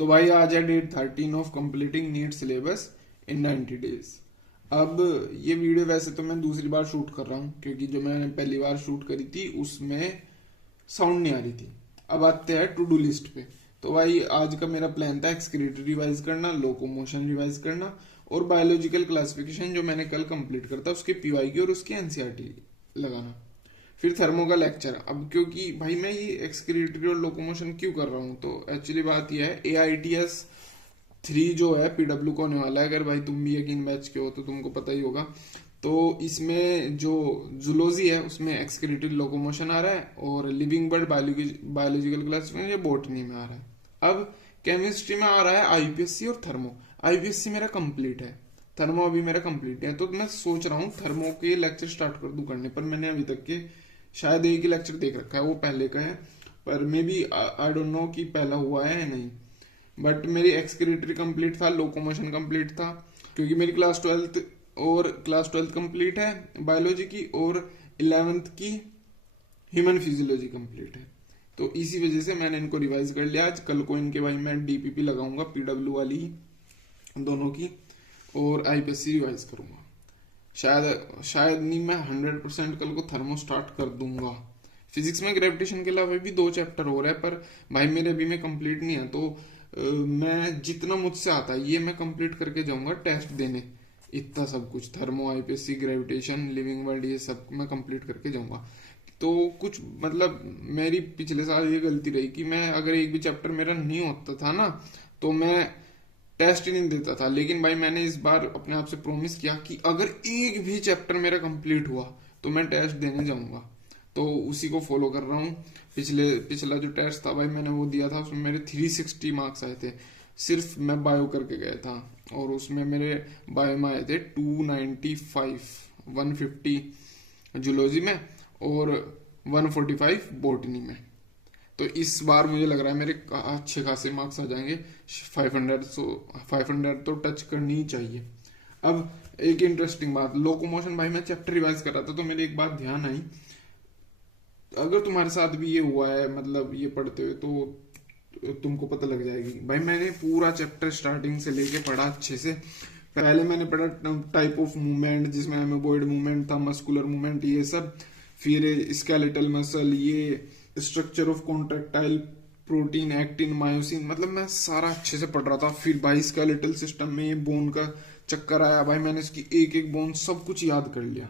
तो भाई आज है date 13 of completing NEET syllabus in 90 days. अब ये वीडियो वैसे तो मैं दूसरी बार शूट कर रहा हूँ क्योंकि जो मैंने पहली बार शूट करी थी उसमें साउंड नहीं आ रही थी। अब आते हैं टू डू लिस्ट पे। तो भाई आज का मेरा प्लान था एक्सक्रीटरी रिवाइज करना, लोकोमोशन रिवाइज करना और बायोलॉजिकल क्लासिफिकेशन जो मैंने कल कंप्लीट करता उसके पीवाई और उसकी एनसीईआरटी लगाना। फिर थर्मो का लेक्चर। अब क्योंकि भाई मैं ये एक्सक्रीटरी और लोकोमोशन क्यों कर रहा हूँ, तो एक्चुअली बात यह है AITS 3 जो है PW को होने वाला है। अगर भाई तुम भी यकीन बैच के हो तो तुमको पता ही होगा। तो इसमें जो जूलॉजी है उसमें एक्सक्रीटरी लोकोमोशन आ रहा है और लिविंग बर्ड बायोलॉजिकल क्लासिफिकेशन ये बॉटनी में आ रहा है। अब केमिस्ट्री में आ रहा है IPSC और थर्मो। IPSC मेरा कंप्लीट है, थर्मो अभी मेरा कंप्लीट है। तो मैं सोच रहा हूँ थर्मो के लेक्चर स्टार्ट कर दूं करने, पर मैंने अभी तक के शायद एक ही लेक्चर देख रखा है, वो पहले का है, पर may be I don't know कि पहला हुआ है या नहीं। बट मेरी एक्सक्रीटरी कंप्लीट था, लोकोमोशन कंप्लीट था क्योंकि मेरी क्लास 12th कंप्लीट है बायोलॉजी की और 11th की ह्यूमन फिजियोलॉजी कंप्लीट है। तो इसी वजह से मैंने इनको रिवाइज कर लिया। आज कल को इनके भाई मैं DPP लगाऊंगा, PW वाली दोनों की, और IPSC रिवाइज करूंगा। शायद नहीं, मैं 100% कल को थर्मो स्टार्ट कर दूंगा। फिजिक्स में ग्रेविटेशन के अलावा भी 2 चैप्टर हो रहे हैं, पर भाई मेरे अभी में कंप्लीट नहीं है। तो मैं जितना मुझसे आता है ये मैं कंप्लीट करके जाऊंगा टेस्ट देने। इतना सब कुछ thermo, IPSC, gravitation, living world, ये सब मैं कंप्लीट करके जाऊंगा। तो कुछ मतलब मेरी पिछले साल ये गलती रही कि मैं अगर एक भी चैप्टर मेरा नहीं होता था ना तो मैं टेस्ट ही नहीं देता था। लेकिन भाई मैंने इस बार अपने आप से प्रॉमिस किया कि अगर एक भी चैप्टर मेरा कंप्लीट हुआ तो मैं टेस्ट देने जाऊंगा। तो उसी को फॉलो कर रहा हूँ। पिछला जो टेस्ट था भाई मैंने वो दिया था, उसमें मेरे 360 मार्क्स आए थे। सिर्फ मैं बायो करके गया था और उसमें मेरे बायो में आए थे 295, 150 जूलॉजी में और 145 बॉटनी में। तो इस बार मुझे लग रहा है मेरे अच्छे खासे मार्क्स आ जाएंगे। 500 तो टच करनी ही चाहिए। अब एक इंटरेस्टिंग बात, लोकोमोशन भाई मैं चैप्टर रिवाइज कर रहा था तो मेरी एक बात ध्यान आई, अगर तुम्हारे साथ भी ये हुआ है मतलब ये पढ़ते हुए तो तुमको पता लग जाएगी। भाई मैंने पूरा चैप्टर स्टार्टिंग से लेके पढ़ा अच्छे से। पहले मैंने पढ़ा टाइप ऑफ मूवमेंट जिसमें एमोबॉइड मूवमेंट था, मस्कुलर मूवमेंट ये सब, फिर स्केलेटल मसल, ये structure of contractile protein, actin, myosin, मतलब मैं सारा अच्छे से पढ़ रहा था। फिर भाई स्केलेटल सिस्टम में ये बोन का चक्कर आया, भाई मैंने इसकी एक एक बोन सब कुछ याद कर लिया।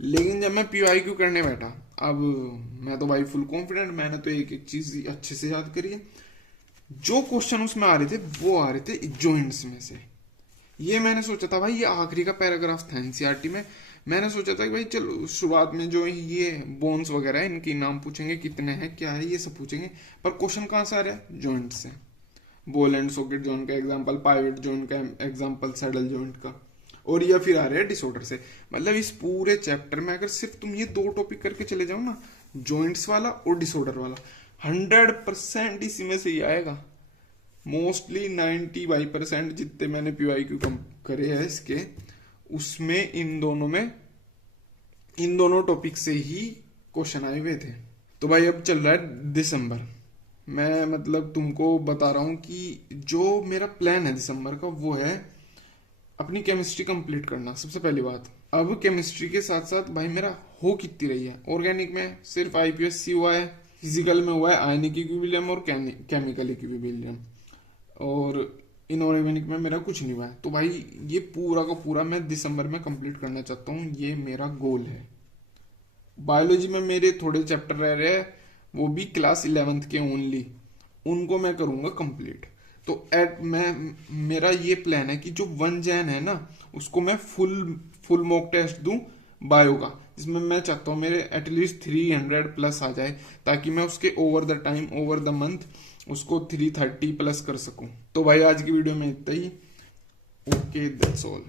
लेकिन जब मैं PYQ करने बैठा, अब मैं तो भाई फुल कॉन्फिडेंट, मैंने तो एक एक चीज अच्छे से याद करी है। जो क्वेश्चन उसमें आ रहे थे वो आ रहे थे जॉइंट्स में से। ये मैंने सोचा था भाई, ये आखिरी का पैराग्राफ था NCERT में, मैंने सोचा था कि भाई चलो शुरुआत में जो ये बोन्स वगैरह है इनके नाम पूछेंगे, कितने हैं क्या है ये सब पूछेंगे, पर क्वेश्चन कहाँ से आ रहा है? जॉइंट से। बॉल एंड सॉकेट जॉइंट का एग्जांपल, पाइवट जॉइंट का एग्जांपल, सैडल जॉइंट का, और या फिर आ रहे हैं डिसऑर्डर से। मतलब इस पूरे चैप्टर में अगर सिर्फ तुम ये 2 टॉपिक करके चले जाओ ना, जॉइंट्स वाला और डिसऑर्डर वाला, 100% इसी में से ही आएगा। मोस्टली 95% जितने मैंने PYQ करे हैं इसके, उसमें इन दोनों टॉपिक से ही क्वेश्चन आए हुए थे। तो भाई अब चल रहा है दिसंबर। मैं मतलब तुमको बता रहा हूं कि जो मेरा प्लान है दिसंबर का वो है अपनी केमिस्ट्री कंप्लीट करना, सबसे पहली बात। अब केमिस्ट्री के साथ साथ भाई मेरा हो कितनी रही है, ऑर्गेनिक में सिर्फ IPSC हुआ है, फिजिकल में हुआ है आयनिक इक्विलिब्रियम और केमिकल इक्विलिब्रियम, और इनऑर्गेनिक में मेरा कुछ नहीं हुआ है। तो भाई ये पूरा का पूरा मैं दिसंबर में कंप्लीट करना चाहता हूँ, ये मेरा गोल है। बायोलॉजी में मेरे थोड़े चैप्टर रह रहे हैं, वो भी क्लास 11th के ओनली, उनको मैं करूंगा कंप्लीट। तो मेरा ये प्लान है कि जो 1 जैन है ना उसको मैं फुल मॉक टेस्ट दूं बायो का, जिसमें मैं चाहता हूँ मेरे एटलीस्ट 300 प्लस आ जाए, ताकि मैं उसके over the time, over the month उसको 330 प्लस कर सकूं। तो भाई आज की वीडियो में इतना ही। Okay, that's all.